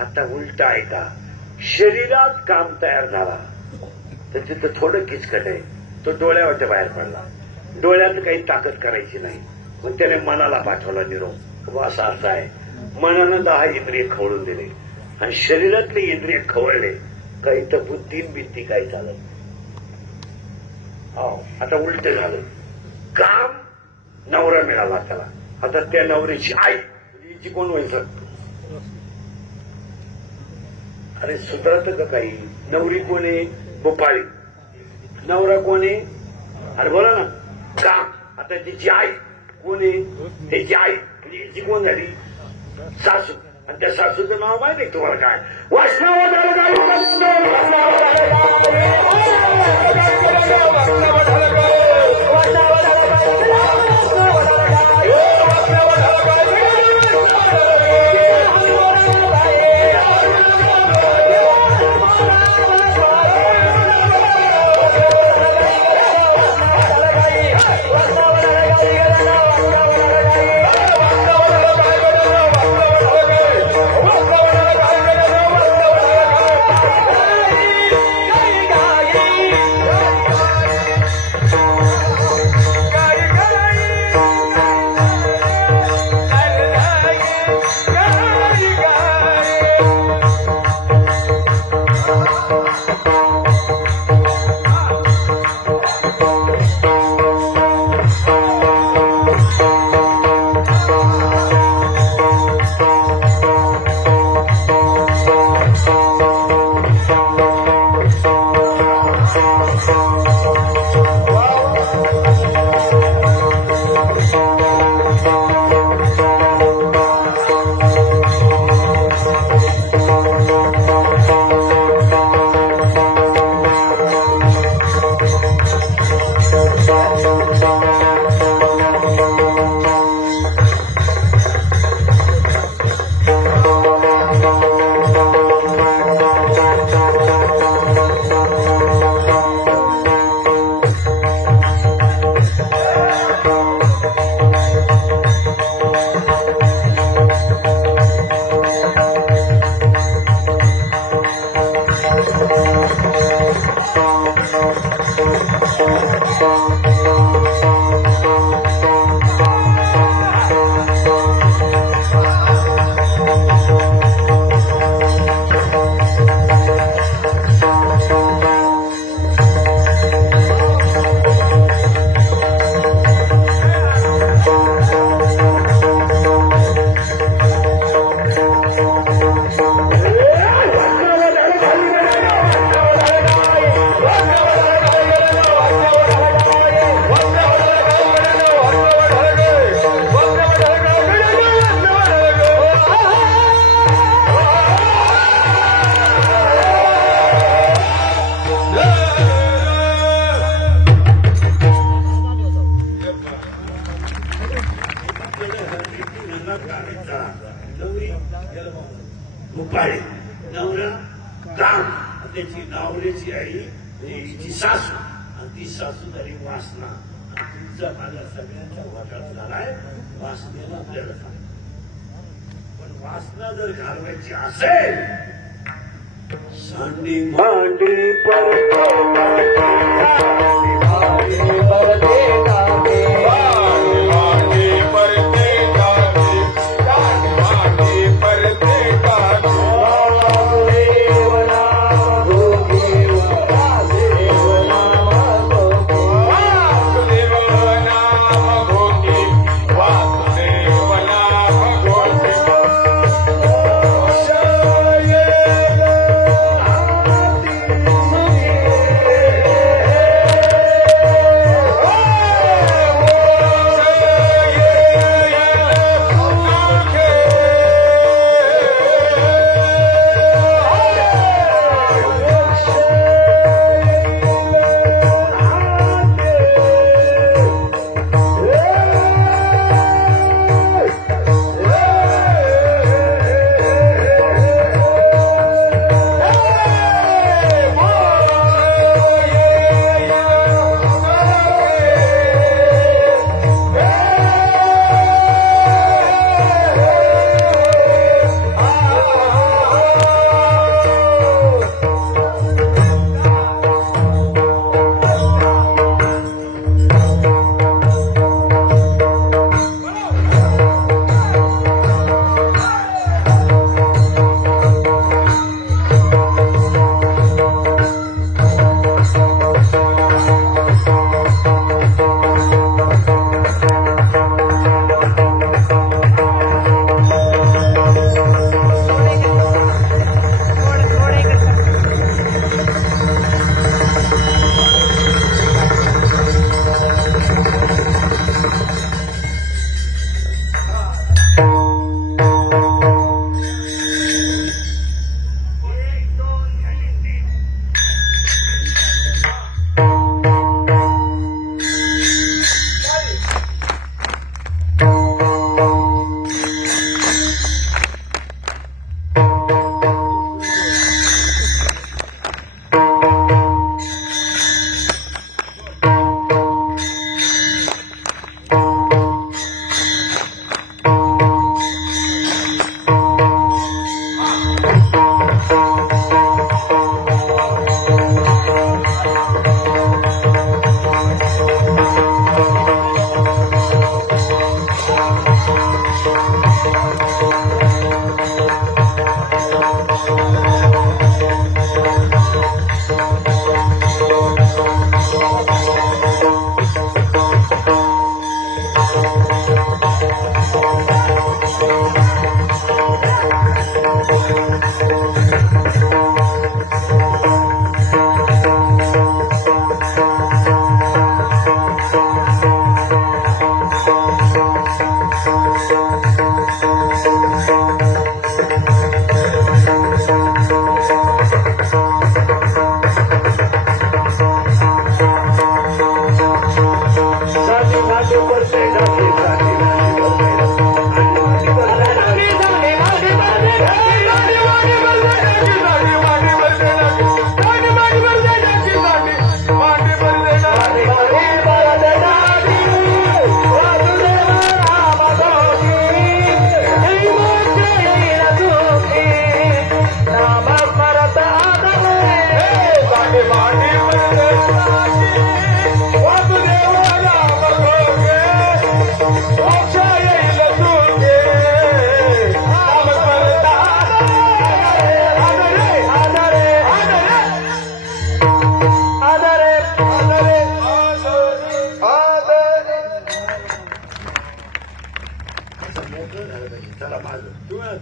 आता उलट आहे का, शरीरात काम तयार झाला तर तिथं थोडं किचकट आहे, तो डोळ्यावरच्या बाहेर पडला. डोळ्यात काही ताकद करायची नाही, मग त्याने मनाला पाठवला निरोप, असं असं आहे. मनानं 10 इंद्रिय खवळून दिले आणि शरीरातले इंद्रिय खवळले, काही तर बुद्धी बिद्धी काही चालत. आता उलट झालं. काम नवरा मिळाला त्याला, आता त्या नवऱ्याची आई हिची कोण व्हायचं? अरे सुधारत का काही? नवरी कोण आहे? भोपाळी. नवरा कोण आहे? अरे बोला ना. काम. आता तिची आई कोण आहे? त्याची आई म्हणजे हिची कोण झाली? सासू. आणि त्या सासूचं नाव माहिती आहे तुम्हाला काय? भोपाळी. नवरा काम. त्याची नवऱ्याची आई हिची सासू, आणि ती सासू झाली वासना. तुमचा माझा सगळ्यांचा वाटाळा झालाय. वासनेला आपल्याला पण वासना जर घालवायची असेल, सांडी मांडी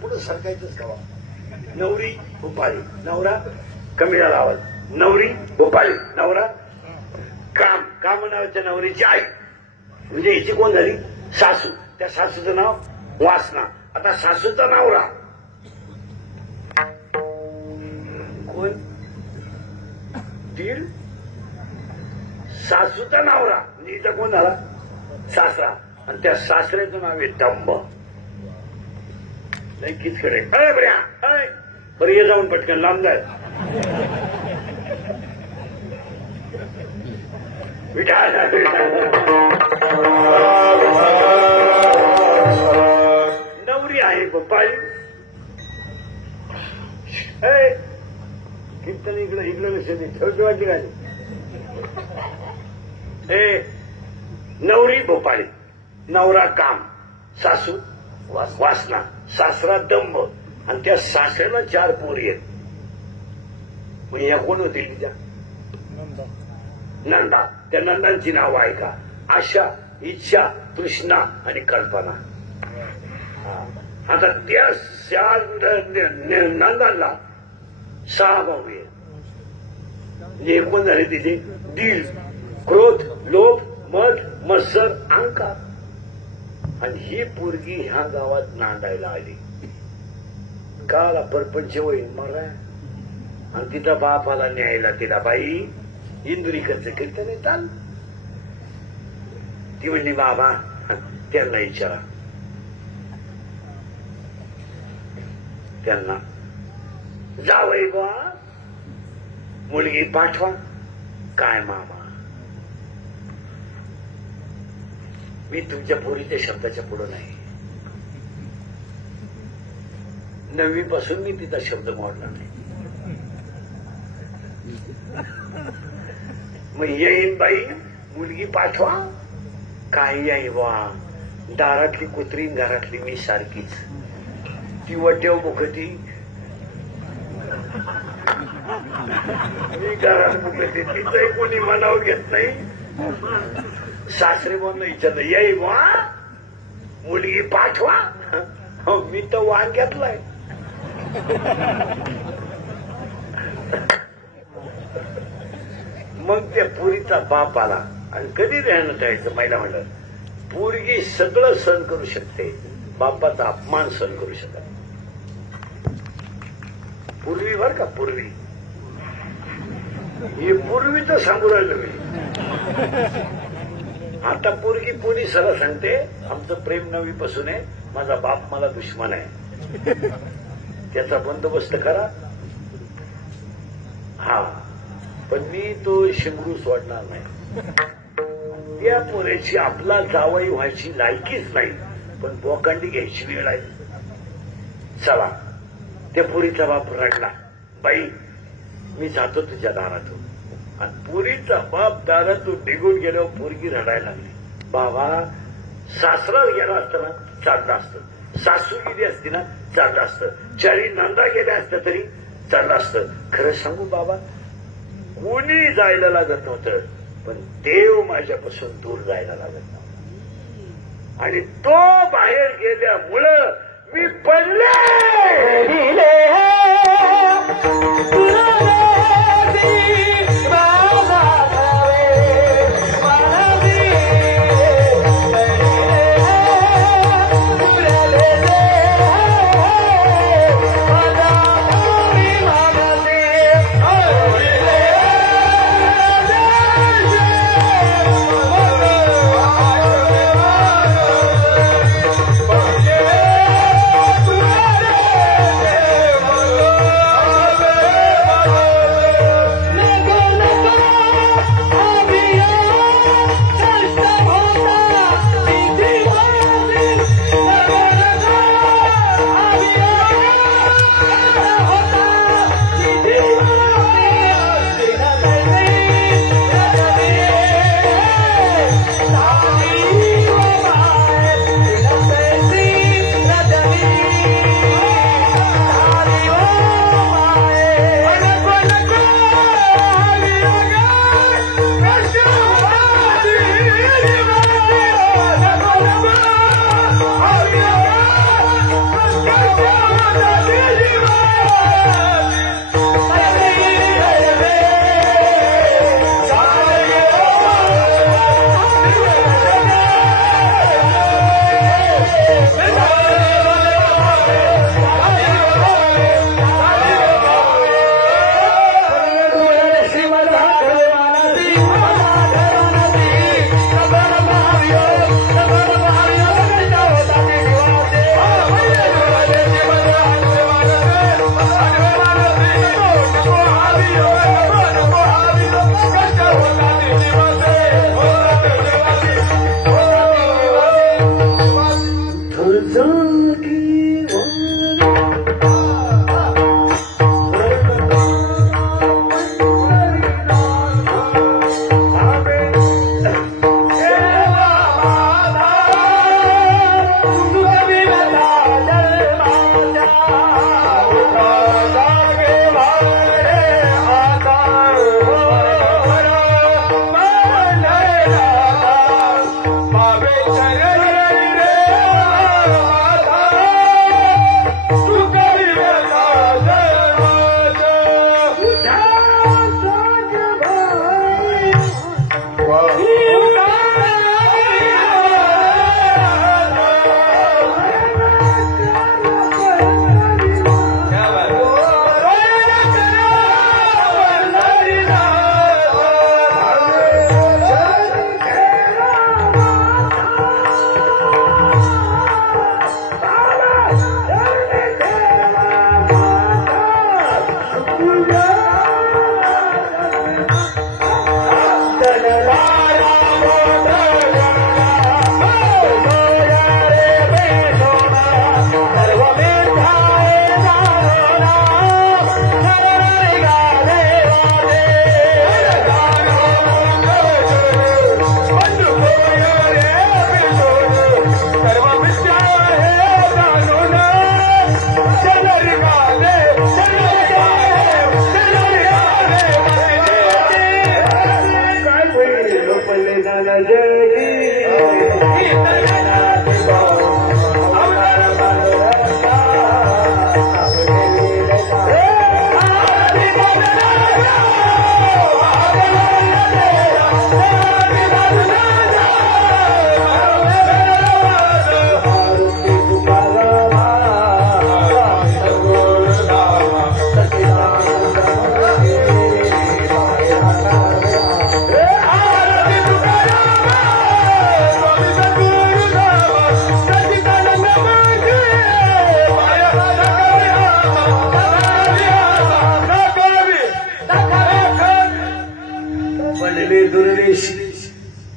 पुढे सरकायचंच का नवरी भोपाळी नवरा कमी झाला आवाज नवरी भोपाळी नवरा काम काम नावाच्या नवरीची आई म्हणजे हिची कोण झाली सासू त्या सासूचं नाव वासना आता सासूचा नवरा कोण दीड सासूचा नवरा म्हणजे हिचा कोण झाला सासरा आणि त्या सासऱ्याचं नाव आहे डंब नाही किचकडे अय बऱ्या अय बरं ये जाऊन पटकन लांब जाय नवरी आहे पप्पाई कीर्तन इकडे इकडे ठेवची वाटली गाडी नवरी भोपाळी नवरा काम सासू वासना सासरा दंभ आणि त्या सासऱ्याला 4 पोरी आहेत मग या कोण होतील तिच्या नंदा त्या नंदांची नावं ऐका आशा इच्छा तृष्णा आणि कल्पना आता त्या 4 नंदांना 6 भाऊ आहेत एकूण झाले तिचे दिल क्रोध लोभ मध मत्सर अहंकार आणि ही पोरगी ह्या गावात नांदायला आली काला परपंच होईल मरा आणि तिचा बाप आला न्यायला तिला बाई इंदुरीकडचं कीर्तन चाल ती म्हणली बाबा त्यांना विचारा त्यांना जावई बा मुलगी पाठवा काय मामा मी तुमच्या पोरीच्या शब्दाच्या पुढे नाही 9वी पासून मी तिचा शब्द मोडला नाही मग येईन बाई मुलगी पाठवा काही आहे वा दारातली कुत्री घरातली मी सारखीच ती वटेव मुखती मी घरात मुखती तिचंही कोणी मनाव घेत नाही सासरे म्हणून विचारलं येई वा मुलगी पाठवा मी तर वाण घेतलाय मग त्या पुरीचा बाप आला आणि कधी राहणं जायचं महिला म्हणलं पोरगी सगळं सहन करू शकते बापाचा अपमान सहन करू शकत पूर्वी बर का पूर्वी हे पूर्वीच सांगू राहिलो मी आता पोरगी पोरी सरळ सांगते आमचं प्रेम 9वी पासून आहे माझा बाप मला दुश्मन आहे त्याचा बंदोबस्त करा हा पण मी तो शिंगरू सोडणार नाही त्या पोरेची आपला जावई व्हायची लायकीच नाही पण बोकांडी घ्यायची वेळ आहे चला त्या पोरीचा बाप रडला बाई मी जातो तुझ्या दारातून आणि पुरीचा बाप दारातून निघून गेल्यावर पोरगी रडायला लागली बाबा सासरा गेला असताना चाललं असतं सासू गेली असती ना चाललं असतं 4 नंदा गेल्या असत्या तरी चाललं असतं खरं सांगू बाबा कोणी जायला लागत नव्हतं पण देव माझ्यापासून दूर जायला लागत नव्हता आणि तो बाहेर गेल्यामुळं मी पडले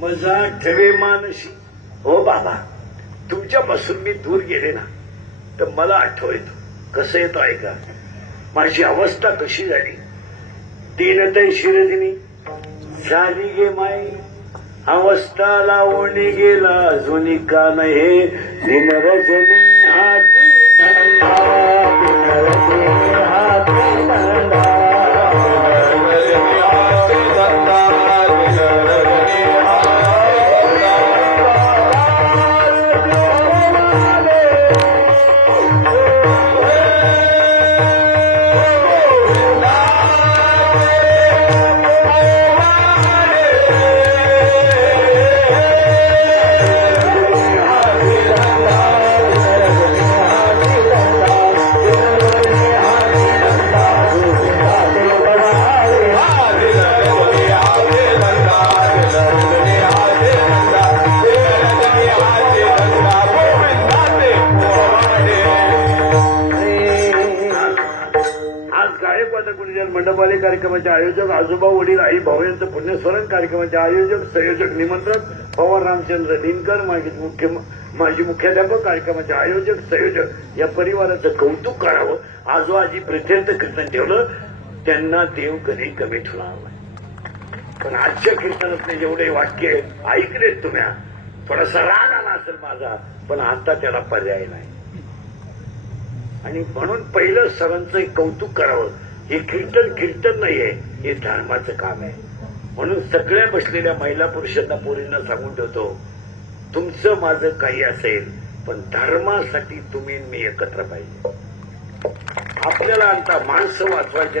मजा ठेवे मानशी. हो बाबा, तुमच्यापासून मी दूर गेले ना तर मला आठव येतो. कसं येतो ऐका, माझी अवस्था कशी झाली. दीनतय शिरदिनी झाली गे माई, अवस्था लावणी गेला जुनी का नये. दिनरजनी हाती धंदा, दिनरजनी हाती धंदा. मंडपवाले कार्यक्रमाचे आयोजक आजोबा वडील आई भाऊ यांचं पुण्यस्मरण कार्यक्रमाचे आयोजक संयोजक निमंत्रक पवार रामचंद्र दिनकर माजी मुख्याध्यापक कार्यक्रमाचे आयोजक संयोजक या परिवाराचं कौतुक करावं. आजो आजी प्रेत्यंत कीर्तन ठेवलं, त्यांना देव कधी कमी ठेवणार नाही. पण आजच्या कीर्तनातले जेवढे वाक्य ऐकलेत तुम्ही, थोडासा राग आला असेल माझा, पण आता त्याला पर्याय नाही. आणि म्हणून पहिलं सरांचं एक कौतुक करावं. हे कीर्तन नाहीये, हे धर्माचं काम आहे. म्हणून सगळ्या बसलेल्या महिला पुरुषांना पोरींना सांगून ठेवतो, तुमचं माझं काही असेल पण धर्मासाठी तुम्ही मी एकत्र पाहिजे. आपल्याला आता माणसं वाचवायचे